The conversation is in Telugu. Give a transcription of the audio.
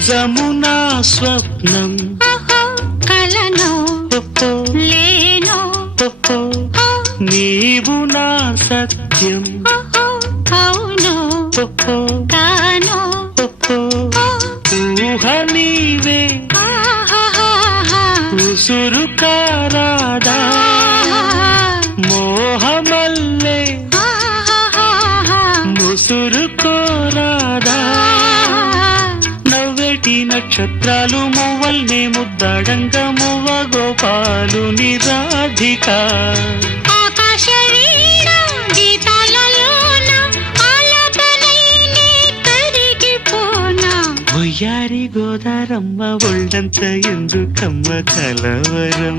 నిజమునా స్వప్నం కలను లేను నీవు నా సత్యం అవును కాను ఊహ నీవే ఉసురు కారాదా మోహమల్లే ముసురు కోరాదా నవ్వేటి నక్షత్రాలు మువ్వల్నే ముద్దాడంగా మువ్వ గోపాలు నిరాధిక ఒయ్యారి గోదారమ్మ ఒళ్ళంత ఎందుకమ్మ కలవరం